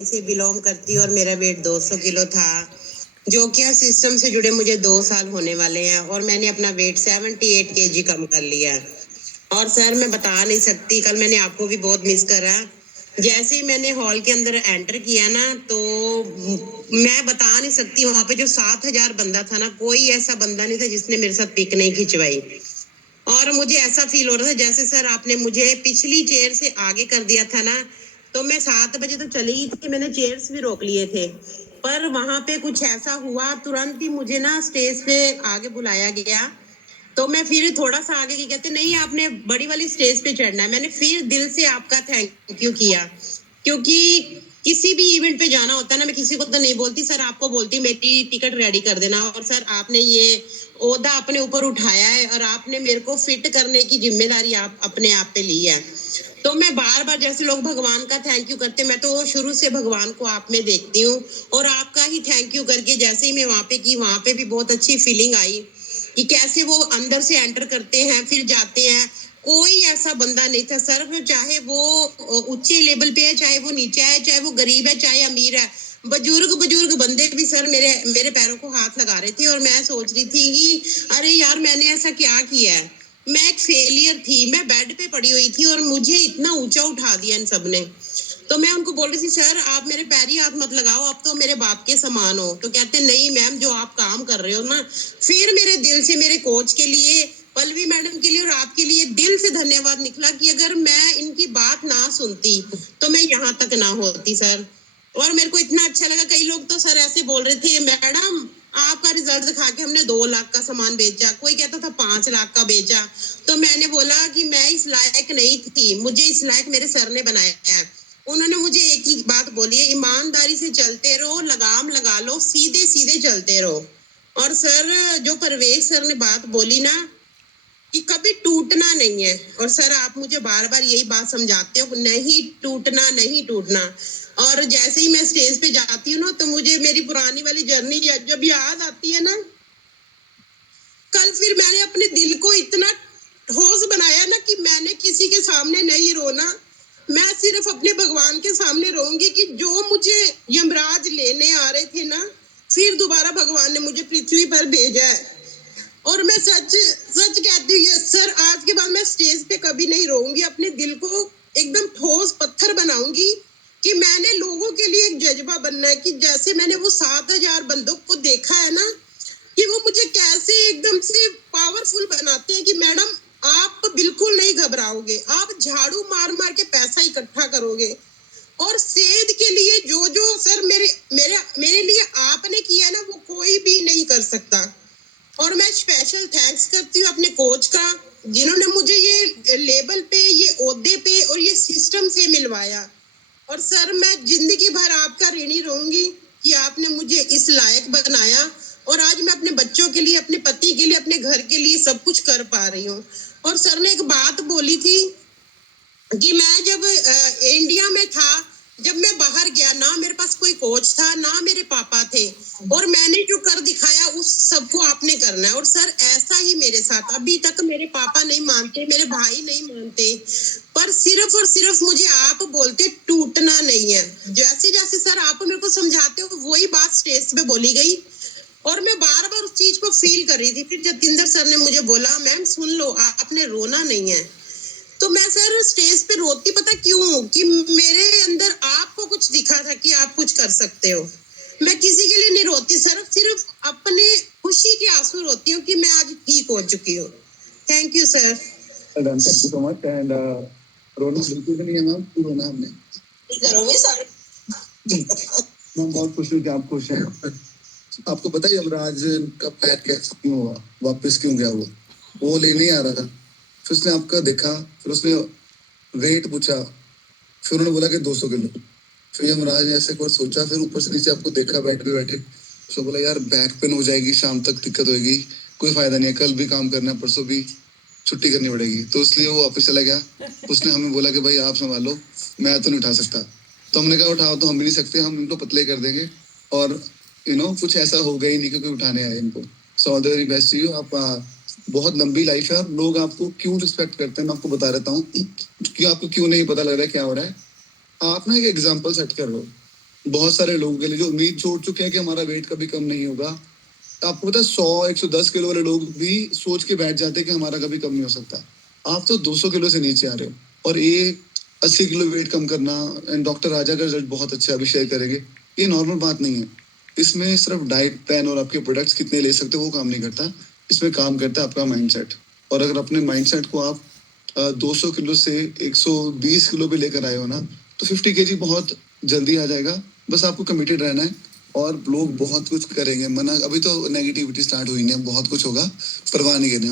से बिलोंग करती हूँ और मेरा वेट 200 किलो था, जो कि सिस्टम से जुड़े मुझे 2 साल होने वाले हैं और मैंने अपना वेट 78 केजी कम कर लिया। और सर मैं बता नहीं सकती, कल मैंने आपको भी बहुत मिस करा। जैसे ही मैंने हॉल के अंदर एंटर किया ना, तो मैं बता नहीं सकती, वहां पे जो 7,000 बंदा था ना, कोई ऐसा बंदा नहीं था जिसने मेरे साथ पिक नहीं खिंचवाई। और मुझे ऐसा फील हो रहा था जैसे सर आपने मुझे पिछली चेयर से आगे कर दिया था ना। तो मैं 7 बजे तो चली ही थी, मैंने चेयर्स भी रोक लिए थे, पर वहां पे कुछ ऐसा हुआ, तुरंत ही मुझे ना स्टेज पे आगे बुलाया गया। तो मैं फिर थोड़ा सा आगे की, कहते नहीं आपने बड़ी वाली स्टेज पे चढ़ना है। मैंने फिर दिल से आपका थैंक यू किया, क्योंकि किसी भी इवेंट पे जाना होता है ना, मैं किसी को तो नहीं बोलती, सर आपको बोलती मेरी टिकट रेडी कर देना। और सर आपने ये ओहदा अपने ऊपर उठाया है और आपने मेरे को फिट करने की जिम्मेदारी आप अपने आप पे ली है। तो मैं बार बार, जैसे लोग भगवान का थैंक यू करते, मैं तो शुरू से भगवान को आप में देखती हूँ। और आपका ही थैंक यू करके जैसे ही मैं वहां पे की, वहां पे भी बहुत अच्छी फीलिंग आई कि कैसे वो अंदर से एंटर करते हैं फिर जाते हैं। कोई ऐसा बंदा नहीं था सर, चाहे वो ऊंचे लेवल पे है, चाहे वो नीचे है, चाहे वो गरीब है, चाहे अमीर है, बुजुर्ग बुजुर्ग बंदे भी सर मेरे मेरे पैरों को हाथ लगा रहे थे। और मैं सोच रही थी कि अरे यार मैंने ऐसा क्या किया है, मैं एक फेलियर थी, मैं बेड पे पड़ी हुई थी और मुझे इतना ऊंचा उठा दिया इन सब ने। तो मैं उनको बोल रही थी सर आप मेरे पैर ही हाथ मत लगाओ, आप तो मेरे बाप के समान हो। तो कहते नहीं मैम, जो आप काम कर रहे हो ना। फिर मेरे दिल से मेरे कोच के लिए, पल्लवी मैडम के लिए और आपके लिए दिल से धन्यवाद निकला कि अगर मैं इनकी बात ना सुनती तो मैं यहाँ तक ना होती सर। और मेरे को इतना अच्छा लगा, कई लोग तो सर ऐसे बोल रहे थे मैडम आपका रिजल्ट दिखा के हमने 2 लाख का सामान बेचा, कोई कहता था 5 लाख का बेचा। तो मैंने बोला कि मैं इस लायक नहीं थी, मुझे इस लायक मेरे सर ने बनाया है। उन्होंने मुझे एक ही बात बोली है, ईमानदारी से चलते रहो, लगाम लगा लो, सीधे सीधे चलते रहो। और सर जो परवेज सर ने बात बोली ना कि कभी टूटना नहीं है, और सर आप मुझे बार बार यही बात समझाते हो, नहीं टूटना नहीं टूटना। और जैसे ही मैं स्टेज पे जाती हूँ ना, तो मुझे मेरी पुरानी वाली जर्नी जब याद आती है ना, कल फिर मैंने अपने दिल को इतना ठोस बनाया ना कि मैंने किसी के सामने नहीं रोना, मैं सिर्फ अपने भगवान के सामने रोऊंगी कि जो मुझे यमराज लेने आ रहे थे ना, फिर दोबारा भगवान ने मुझे पृथ्वी पर भेजा है। और मैं सच सच कहती हूँ सर, आज के बाद मैं स्टेज पे कभी नहीं रोऊंगी, अपने दिल को एकदम ठोस पत्थर बनाऊंगी कि मैंने लोगों के लिए एक जज्बा बनना है। कि जैसे मैंने वो 7,000 बंदों को देखा है ना, कि वो मुझे कैसे एकदम से पावरफुल बनाते हैं कि मैडम आप बिल्कुल नहीं घबराओगे, आप झाड़ू मार मार के पैसा इकट्ठा करोगे। और सेहत के लिए जो जो सर मेरे मेरे मेरे लिए आपने किया ना, वो कोई भी नहीं कर सकता। और मैं स्पेशल थैंक्स करती हूँ अपने कोच का, जिन्होंने मुझे ये लेवल पे, ये ओहदे पे और ये सिस्टम से मिलवाया। और सर मैं जिंदगी भर आपका ऋणी रहूंगी कि आपने मुझे इस लायक बनाया। और आज मैं अपने बच्चों के लिए, अपने पति के लिए, अपने घर के लिए सब कुछ कर पा रही हूँ। और सर ने एक बात बोली थी कि मैं जब इंडिया में था, जब मैं बाहर गया ना, मेरे पास कोई कोच था ना मेरे पापा थे, और मैंने जो कर दिखाया उस सबको आपने करना है। और सर ऐसा ही मेरे साथ, अभी तक मेरे पापा नहीं मानते, मेरे भाई नहीं मानते, पर सिर्फ और सिर्फ मुझे आप बोलते टूटना नहीं है। जैसे जैसे सर आप मेरे को समझाते हो, वही बात स्टेज पे बोली गई और मैं बार बार उस चीज को फील कर रही थी। फिर जतिंदर सर ने मुझे बोला मैम सुन लो, आपने रोना नहीं है। तो मैं सर स्टेज पे रोती पता क्यों, कि मेरे अंदर आपको कुछ दिखा था कि आप कुछ कर सकते हो। मैं किसी के लिए नहीं रोती सर, सिर्फ अपने खुशी के आंसू रोती हूँ कि मैं आज ठीक हो चुकी हूँ। Thank you sir. Thank you so much. And रोना बिल्कुल भी नहीं है मैम, क्यों रोना हमने करोगे सर। मैं बहुत खुश हूँ कि आप खुश हैं। आपको पता है यमराज का पैर कैसे क्यों हुआ, वापस क्यों गया वो लेने आ रहा था, फिर उसने आपका देखा, फिर उसने वेट पूछा, फिर उन्होंने बोला कि 200 किलो। फिर यमराज ने ऐसे कुछ सोचा, फिर ऊपर से नीचे आपको देखा बेड पे बैठे, उसने बोला यार बैक पेन हो जाएगी, शाम तक दिक्कत होगी, कोई फायदा नहीं है, कल भी काम करना है, परसों भी छुट्टी करनी पड़ेगी। तो इसलिए वो वापस चला गया। उसने हमें बोला कि भाई आप संभालो, मैं तो नहीं उठा सकता। तो हमने कहा उठाओ, तो हम भी नहीं सकते, हम इनको पतले कर देंगे। और कुछ ऐसा हो गया ही नहीं क्योंकि उठाने आए इनको। So all the very best to you. आप बहुत लंबी लाइफ है और लोग आपको क्यों रिस्पेक्ट करते हैं मैं आपको बता देता हूँ कि आपको क्यों नहीं पता लग रहा है क्या हो रहा है। आप ना एक एग्जाम्पल सेट कर रहे हो, बहुत सारे लोगों के लिए जो उम्मीद छोड़ चुके हैं कि हमारा वेट कभी कम नहीं होगा। आपको पता है 100-110 किलो वाले लोग भी सोच के बैठ जाते हैं कि हमारा कभी कम नहीं हो सकता। आप तो 200 किलो से नीचे आ रहे हो और ये 80 किलो वेट कम करना, एंड डॉक्टर राजा का रिजल्ट बहुत अच्छा अभी शेयर करेंगे। ये नॉर्मल बात नहीं है। इसमें सिर्फ डाइट प्लान और आपके प्रोडक्ट्स कितने ले सकते हो वो काम नहीं करता। इसमें काम करता है आपका माइंडसेट। और अगर अपने माइंडसेट को आप 200 किलो से 120 किलो पे लेकर आए हो ना, तो 50 केजी बहुत जल्दी आ जाएगा। बस आपको कमिटेड रहना है। और लोग बहुत कुछ करेंगे, मना अभी तो नेगेटिविटी स्टार्ट हुई नहीं है, बहुत कुछ होगा, परवाह नहीं करनी।